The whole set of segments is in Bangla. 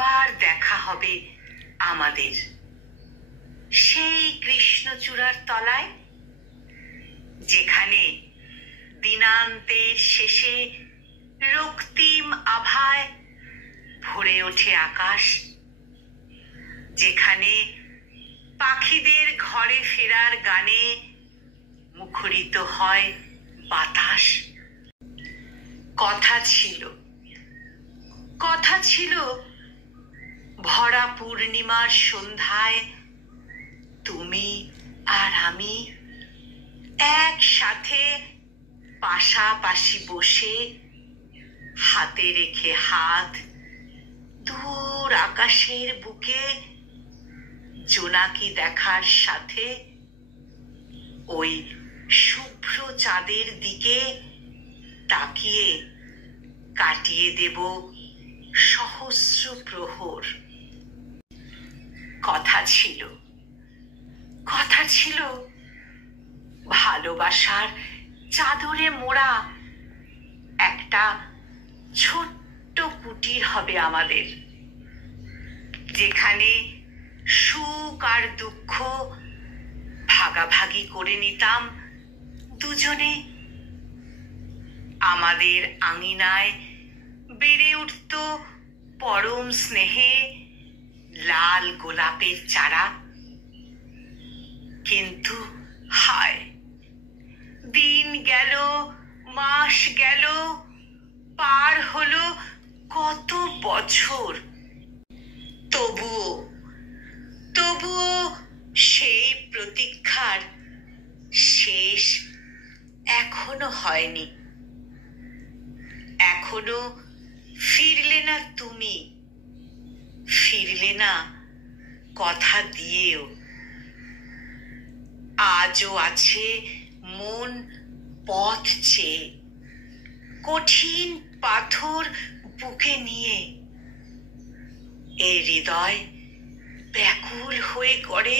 আবার দেখা হবে আমাদের সেই কৃষ্ণচূড়ার তলায়, যেখানে দিনান্তের শেষে রক্তিম আভায় ভরে ওঠে আকাশ, যেখানে পাখিদের ঘরে ফেরার গানে মুখরিত হয় বাতাস। কথা ছিল ভরা পূর্ণিমার সন্ধ্যায় তুমি আর আমি একসাথে পাশাপাশি বসে, হাতে রেখে হাত, দূর আকাশের বুকে জোনাকি দেখার সাথে ওই শুভ্র চাঁদের দিকে তাকিয়ে কাটিয়ে দেব সহস্র প্রহর। কথা ছিল ভালোবাসার চাদরে মোড়া একটা ছোট্ট কুটির হবে আমাদের, যেখানে সুখ আর দুঃখ ভাগাভাগি করে নিতাম দুজনে। আমাদের আঙিনায় বেড়ে উঠত পরম স্নেহে লাল গোলাপের চারা। কিন্তু হায়, দিন গেল, মাস গেল, পার হলো কত বছর, তবুও সেই প্রতীক্ষার শেষ এখনো হয়নি। এখনো ফিরলে না তুমি, ফিরলে না কথা দিয়েও। আজও আছে মন পথ চেয়ে, কঠিন পাথর বুকে নিয়ে। এই হৃদয় ব্যাকুল হয়ে করে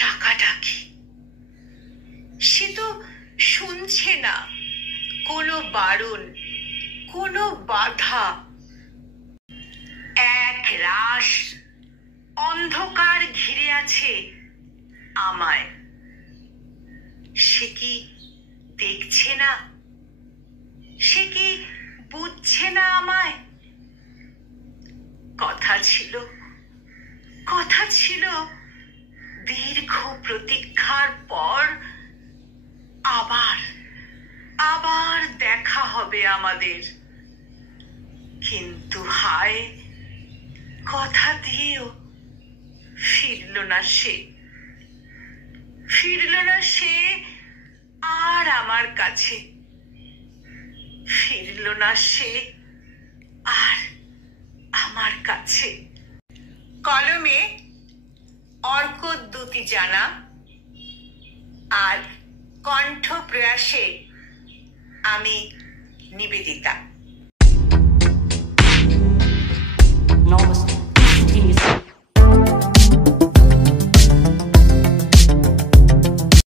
ডাকাডাকি। সে তো শুনছে না কোনো বারণ, কোনো বাধা। এক রাশ অন্ধকার ঘিরে আছে আমায়। সে কি দেখছে না? সে কি বুঝছে না আমায়? কথা ছিল দীর্ঘ প্রতীক্ষার পর আবার দেখা হবে আমাদের। কিন্তু হায়, কথা দিয়েও ফিরল না সে আর আমার কাছে। ফিরল না সে আর আমার কাছে। কলমে অর্কদ্যুতি জানা আর কণ্ঠ প্রয়াসে আমি নিবেদিতা। নমস্কার।